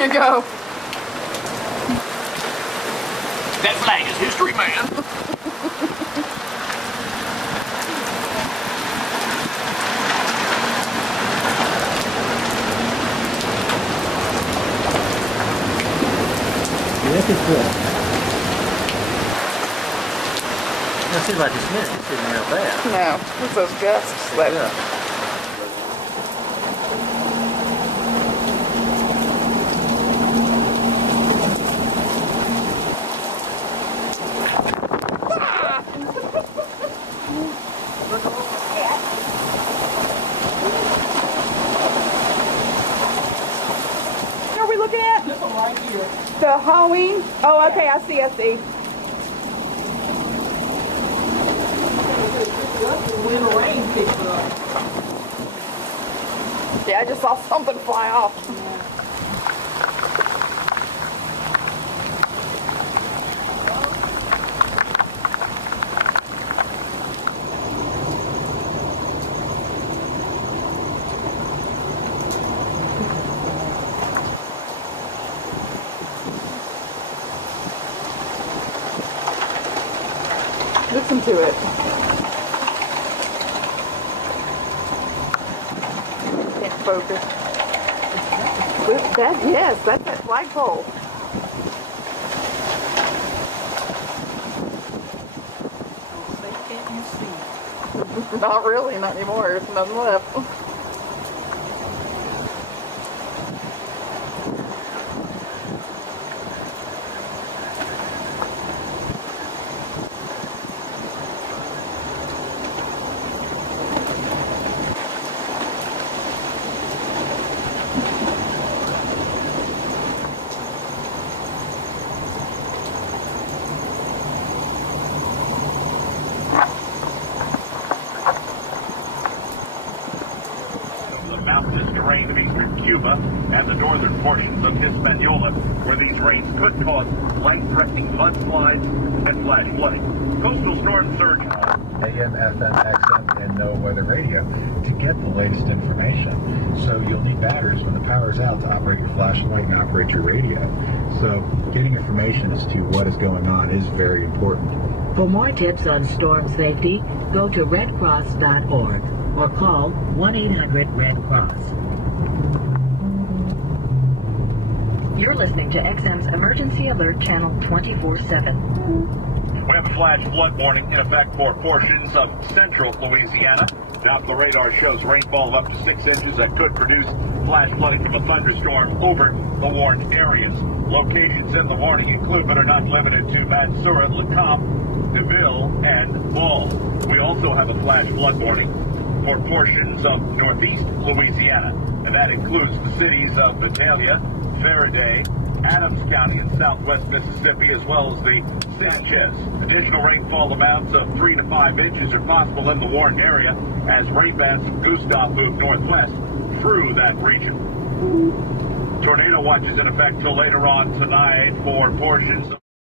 There you go. That flag is history, man. This is good. It seems like it's minutes. It isn't real bad. No, it's those gusts that... Yeah. What are we looking at? This one right here. The Halloween? Oh, okay, I see. When the rain picks up. Yeah, I just saw something fly off. Listen to it. Can't focus. Yes, that's that flagpole. Can't you see? Not really, not anymore. There's nothing left. Mountainous terrain of eastern Cuba and the northern portions of Hispaniola, where these rains could cause life-threatening mudslides and flash flooding. Coastal storm surge. AM, FM, XM, and no weather radio to get the latest information. So you'll need batteries when the power's out to operate your flashlight and operate your radio. So getting information as to what is going on is very important. For more tips on storm safety, go to redcross.org or call 1-800-RED-CROSS. You're listening to XM's Emergency Alert Channel 24/7. We have a flash flood warning in effect for portions of central Louisiana. Doppler radar shows rainfall of up to 6 inches that could produce flash flooding from a thunderstorm over the warned areas. Locations in the warning include but are not limited to Mansoura, LeComte, DeVille, and Ball. We also have a flash flood warning for portions of northeast Louisiana, and that includes the cities of Vidalia, Faraday, Adams County, and southwest Mississippi, as well as the Sanchez. Additional rainfall amounts of 3 to 5 inches are possible in the warned area as rain bands from Gustav move northwest through that region. Tornado watch is in effect till later on tonight for portions of